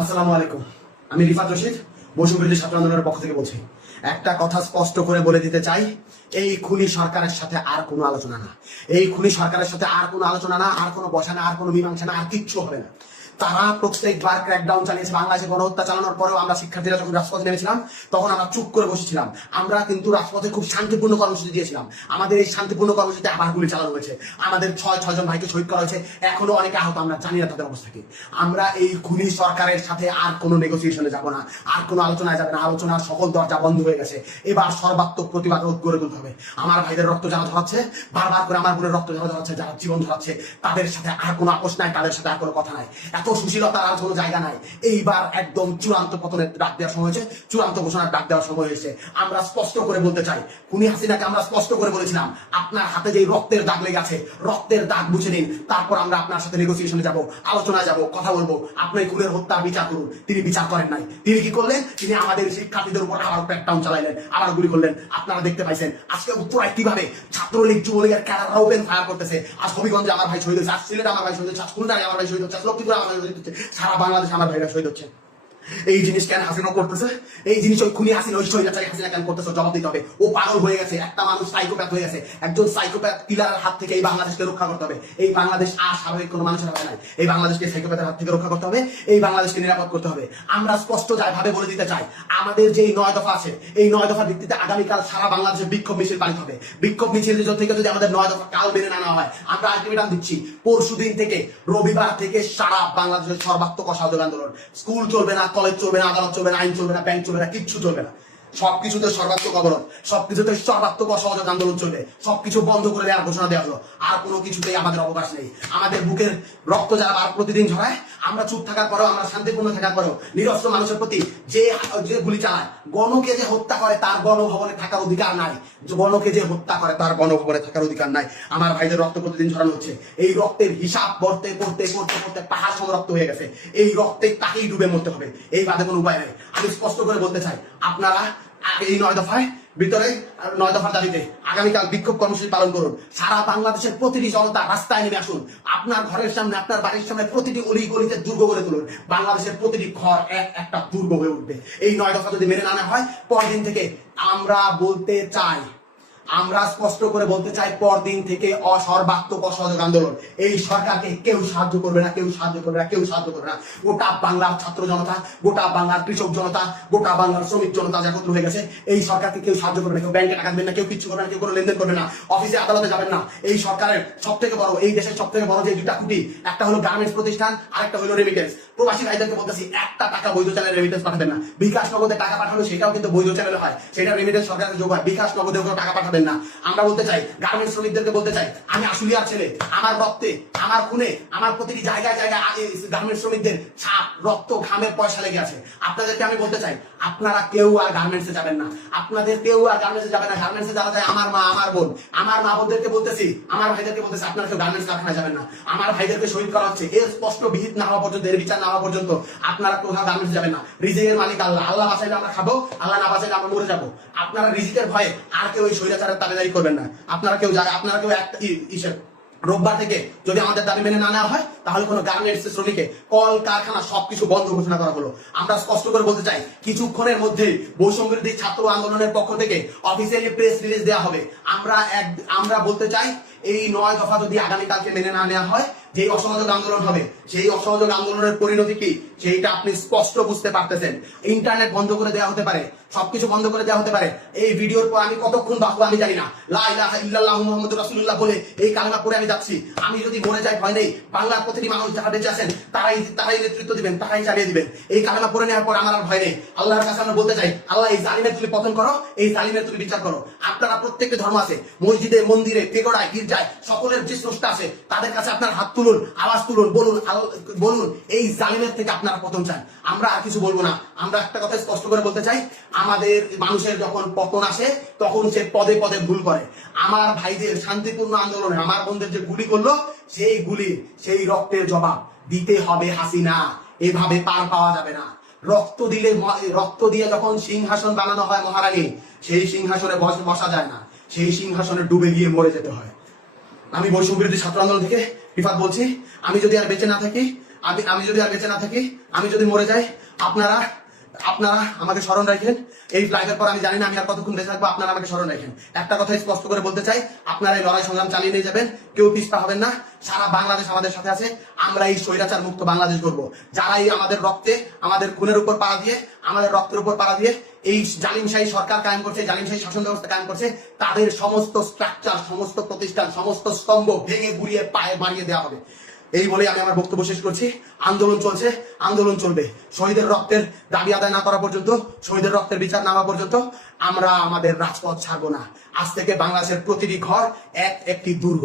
আসসালামু আলাইকুম। আমি রিফাত রশিদ বসুবিরোধী ছাত্র আন্দোলনের পক্ষ থেকে বলছি। একটা কথা স্পষ্ট করে বলে দিতে চাই, এই খুনি সরকারের সাথে আর কোনো আলোচনা না। এই খুনি সরকারের সাথে আর কোনো আলোচনা না, আর কোনো বসা না, আর কোনো মীমাংসা না, আর কিচ্ছু হবে না। তারা প্রত্যেকবার ক্র্যাকডাউন চালিয়েছে, বাংলাদেশে গণহত্যা চালানোর পরেও আমরা শিক্ষার্থীরা যখন রাজপথে নেমেছিলাম, তখন আমরা চুপ করে বসেছিলাম। আমরা কিন্তু রাজপথে খুব শান্তিপূর্ণ কর্মসূচি দিয়েছিলাম। আমাদের এই শান্তিপূর্ণ কর্মসূচিতে আবার গুলি চালানো হয়েছে। আমাদের ছয় ছয়জন ভাইকে শহীদ করা হয়েছে। এখনও অনেকে আহত, আমরা জানি না তাদের অবস্থা কি। আমরা এই খুনি সরকারের সাথে আর কোনো নেগোসিয়েশনে যাব না, আর কোনো আলোচনায় যাবে না। আলোচনার সকল দরজা বন্ধ হয়ে গেছে। এবার সর্বাত্মক প্রতিবাদ রোধ গড়ে তুলতে হবে। আমার ভাইদের রক্ত যারা ধরাচ্ছে বারবার করে আমার বোনের রক্ত যারা ঝরাচ্ছে, যারা জীবন ধরাচ্ছে তাদের সাথে আর কোনো আপোষ নাই, তাদের সাথে আর কোনো কথা নাই। এত সুশীলতার আর কোনো জায়গা নাই। এইবার একদম চূড়ান্ত পতনের ডাক দেওয়ার সময় হয়েছে, চূড়ান্ত ঘোষণার ডাক দেওয়ার সময় হয়েছে। আমরা স্পষ্ট করে বলতে চাই, খুনি হাসিনাকে আমরা স্পষ্ট করে বলেছিলাম, আপনার হাতে যে রক্তের দাগ লেগে আছে রক্তের দাগ বুঝে নিন, তারপর আমরা আপনার সাথে নেগোসিয়েশনে যাব, আলোচনায় যাব, কথা বলব। আপনি খুনের হত্যা বিচার করুন, তিনি বিচার করেন নাই। তিনি কি করলেন? তিনি আমাদের শিক্ষার্থীদের উপর আবার প্যাকটাউন চালাইলেন, আবার গুলি করলেন। আপনারা দেখতে পাইছেন, আজকে উত্তরায় কীভাবে ছাত্রলীগ, যুবলীগের ক্যাডাররা ওপেন ফায়ার করতেছে। আজ হবিগঞ্জে আমার ভাই শহীদ হচ্ছে আজ আমার ভাই শহীদ হচ্ছে আজ খুলনায় আমার ভাই শহীদ আজ লক্ষ্মীপুরে আমার সারা বাংলাদেশ আমার ভাইরা শহীদ হচ্ছে। এই জিনিস কেন হাসিনা করতেছে? এই জিনিস ওই খুনি হাসিনা, ওই চাই হাসিনা কেন করতেছে? জবাব দিতে হবে। ও পাগল হয়ে গেছে। একটা মানুষ সাইকোপ্যাথ হয়ে গেছে। একজন সাইকোপ্যাথ কিলারের হাত থেকে এই বাংলাদেশকে রক্ষা করতে হবে। এই বাংলাদেশ আর স্বাভাবিক কোনো মানুষের হাতে নাই এই বাংলাদেশকে সাইকোপ্যাথের হাত থেকে রক্ষা করতে হবে। এই বাংলাদেশকে নিরাপদ করতে হবে। আমরা স্পষ্ট যায় ভাবে বলে দিতে চাই, আমাদের যে নয় দফা আছে, এই নয় দফার ভিত্তিতে আগামীকাল সারা বাংলাদেশে বিক্ষোভ মিছিল পালিত হবে। বিক্ষোভ মিছিল থেকে যদি আমাদের নয় দফা কাল মেনে না নেওয়া হয়, আমরা আলটিমেটাম দিচ্ছি পরশু দিন থেকে রবিবার থেকে সারা বাংলাদেশের সর্বাত্মক অসাধু আন্দোলন। স্কুল চলবে না কলেজ চলবে না আদালত চলবে না, আইন চলবে না, ব্যাংক চলবে না, কিচ্ছু চলবে না। সবকিছুতে সর্বাত্মক অবরোধ, সবকিছুতে সর্বাত্মক অসহযোগ আন্দোলন চলবে, সবকিছু বন্ধ করে দেওয়ার ঘোষণা দেওয়া হলো। আর কোনো কিছুতেই আমাদের অবকাশ নেই। আমাদের বুকের রক্ত যারা আর প্রতিদিন ঝরায়, আমরা চুপ থাকার পরেও, আমরা শান্তিপূর্ণ থাকার পরেও, নিরস্ত্র মানুষের প্রতি যে যে গুলি চালায়, গণকে যে হত্যা করে তার গণভবনে থাকার অধিকার নাই। গণকে যে হত্যা করে তার গণভবনে থাকার অধিকার নাই। আমার ভাইদের রক্ত প্রতিদিন ঝরানো হচ্ছে। এই রক্তের হিসাব করতে করতে করতে করতে পাহাড় সম রক্ত হয়ে গেছে। এই রক্তে তাকেই ডুবে মরতে হবে। এই বাদে কোনো উপায় নেই। আমি স্পষ্ট করে বলতে চাই, আপনারা এই নয় দফায় ভিতরে নয় দফার দাবিতে আগামীকাল বিক্ষোভ কর্মসূচি পালন করুন। সারা বাংলাদেশের প্রতিটি জনতা রাস্তায় নেমে আসুন। আপনার ঘরের সামনে, আপনার বাড়ির সামনে প্রতিটি অলি গলিতে দুর্গ গড়ে তুলুন। বাংলাদেশের প্রতিটি ঘর এক একটা দুর্গ হয়ে উঠবে। এই নয় দফা যদি মেনে না হয়, পরদিন থেকে আমরা বলতে চাই আমরা স্পষ্ট করে বলতে চাই, পরদিন থেকে অসর্বাত্মক অসহযোগ আন্দোলন। এই সরকারকে কেউ সাহায্য করবে না, কেউ সাহায্য করবে না, কেউ সাহায্য করবে না। গোটা বাংলার ছাত্র জনতা, গোটা বাংলার কৃষক জনতা, গোটা বাংলার শ্রমিক জনতা একত্র হয়ে গেছে, এই সরকারকে কেউ সাহায্য করবে না, কেউ ব্যাংকে টাকা দেবেন না, কেউ কিচ্ছু করবে না, কেউ কোনো লেনদেন করবে না অফিসে আদালতে যাবেন না। এই সরকারের সব থেকে বড়, এই দেশের সব থেকে বড় যে দুটা কুটি একটা হলো গার্মেন্টস প্রতিষ্ঠান আর একটা হলো রেমিটেন্স প্রবাসী ভাইদেরকে বলতেছি, একটা টাকা বৈধ চ্যানেল রেমিটেন্স পাঠাবেন না। বিকাশ নগদে টাকা পাঠানো, সেটাও কিন্তু বৈধ চ্যানেলে হয়। সেটা রেমিটেন্স সরকারের যোগ হয়। বিকাশ নগদে টাকা পাঠাবেন না। আমরা বলতে চাই গার্মেন্টস শ্রমিকদেরকে বলতে চাই, আমি আশুলিয়ার ছেলে, আমার রক্তে, আমার খুনে, আমার প্রতিটি জায়গায় জায়গায় গার্মেন্টস শ্রমিকদের ছাপ, রক্ত, ঘামের পয়সা লেগে আছে। আপনাদেরকে আমি বলতে চাই, আপনারা কেউ আর গার্মেন্টসে যাবেন না। আপনাদের কেউ আর গার্মেন্টসে যাবে না। গার্মেন্টসে যারা যায় আমার মা, আমার বোন। আমার মা বোনদেরকে বলতেছি, আমার ভাইদেরকে বলতেছি, আপনারা কেউ গার্মেন্টস কারখানায় যাবেন না। আমার ভাইদেরকে শহীদ করা হচ্ছে। এর স্পষ্ট বিহিত না হওয়া পর্যন্ত, এর বিচার না হওয়া পর্যন্ত আপনারা কোথাও গার্মেন্টস যাবেন না। রিজিকের মালিক আল্লাহ। আল্লাহ বাঁচাইলে আমরা খাব, আল্লাহ না বাঁচাইলে আমরা মরে যাব। আপনারা রিজিকের ভয়ে আর কেউ ওই স্বৈরাচারের তাবেদারি করবেন না। আপনারা কেউ যায় আপনারা কেউ একটা ই- রোববার থেকে যদি আমাদের দাবি মেনে না নেওয়া হয়, তাহলে কোনো গার্মেন্টস শ্রমিকে কল কারখানা সবকিছু বন্ধ ঘোষণা করা হলো। আমরা স্পষ্ট করে বলতে চাই, কিছুক্ষণের মধ্যে বৈষম্যবিরোধী ছাত্র আন্দোলনের পক্ষ থেকে অফিসিয়ালি প্রেস রিলিজ দেওয়া হবে। আমরা এক আমরা বলতে চাই এই নয় দফা যদি আগামীকালকে মেনে না নেওয়া হয় যে অসহযোগ আন্দোলন হবে, সেই অসহযোগ আন্দোলনের পরিণতি কি? সেইটা আপনি স্পষ্ট বুঝতে পারতেছেন। ইন্টারনেট বন্ধ করে দেওয়া হতে পারে, সবকিছু বন্ধ করে দেওয়া হতে পারে। এই ভিডিওর পর আমি কতক্ষণ বাঁচবো আমি জানি না। লা ইলাহা ইল্লাল্লাহু মুহাম্মাদুর বলে এই কালেমা পড়ে আমি যাচ্ছি। আমি যদি মরে যাই, ভয় নেই। বাংলার প্রতিটি মানুষ যারা বেঁচে আছেন, তারাই তারাই নেতৃত্ব দিবেন, তারাই চালিয়ে দিবেন। এই কালেমা পড়ে নেওয়ার পর আমার আর ভয় নেই। আল্লাহর কাছে আমরা বলতে চাই, আল্লাহ এই জালিমের তুমি পতন করো, এই জালিমের তুমি বিচার করো। আপনারা প্রত্যেকটি ধর্ম আছে, মসজিদে, মন্দিরে পেগড়ায় গির্জায় সকলের যে স্রষ্টা আছে, তাদের কাছে আপনার হাত তুলুন, আওয়াজ তুলুন, বলুন বলুন, এই জালিমের থেকে আপনারা পতন চান। আমরা আর কিছু বলব না। আমরা একটা কথা স্পষ্ট করে বলতে চাই, আমাদের মানুষের যখন পতন আসে, তখন সে পদে পদে ভুল করে। আমার ভাইদের শান্তিপূর্ণ আন্দোলনে আমার বোনদের যে গুলি করল, সেই গুলি, সেই রক্তের জবাব দিতে হবে হাসিনা। এভাবে পার পাওয়া যাবে না। রক্ত দিলে রক্ত দিয়ে যখন সিংহাসন বানানো হয় মহারানী, সেই সিংহাসনে বসা যায় না। সেই সিংহাসনে ডুবে গিয়ে মরে যেতে হয়। আমি বৈষম্য বিরোধী ছাত্র আন্দোলন থেকে রিফাত বলছি। আমি যদি আর বেঁচে না থাকি, আমি আমি যদি আর বেঁচে না থাকি, আমি যদি মরে যাই, আপনারা আপনারা আমাকে স্মরণ রাখেন। এই লাইভের পর আমি জানি না আমি আর কতক্ষণ বেঁচে থাকব, আপনারা আমাকে স্মরণ রাখেন। একটা কথা স্পষ্ট করে বলতে চাই, আপনারা এই লড়াই সংগ্রাম চালিয়ে নিয়ে যাবেন, কেউ পিছপা হবেন না। সারা বাংলাদেশ আমাদের সাথে আছে, আমরা এই স্বৈরাচার মুক্ত বাংলাদেশ করব যারা এই আমাদের রক্তে, আমাদের খুনের উপর পাড়া দিয়ে, আমাদের রক্তের উপর পাড়া দিয়ে এই জালিমশাহী সরকার কায়েম করছে জালিমশাহী শাসন ব্যবস্থা কায়েম করছে, তাদের সমস্ত স্ট্রাকচার সমস্ত প্রতিষ্ঠান, সমস্ত স্তম্ভ ভেঙে গুড়িয়ে পায়ে মারিয়ে দেওয়া হবে। এই বলে আমি আমার বক্তব্য শেষ করছি। আন্দোলন চলছে, আন্দোলন চলবে। শহীদের রক্তের দাবি আদায় না করা পর্যন্ত, শহীদের রক্তের বিচার না পর্যন্ত আমরা আমাদের রাজপথ ছাড়বো না। আজ থেকে বাংলাদেশের প্রতিটি ঘর এক একটি দুর্গ।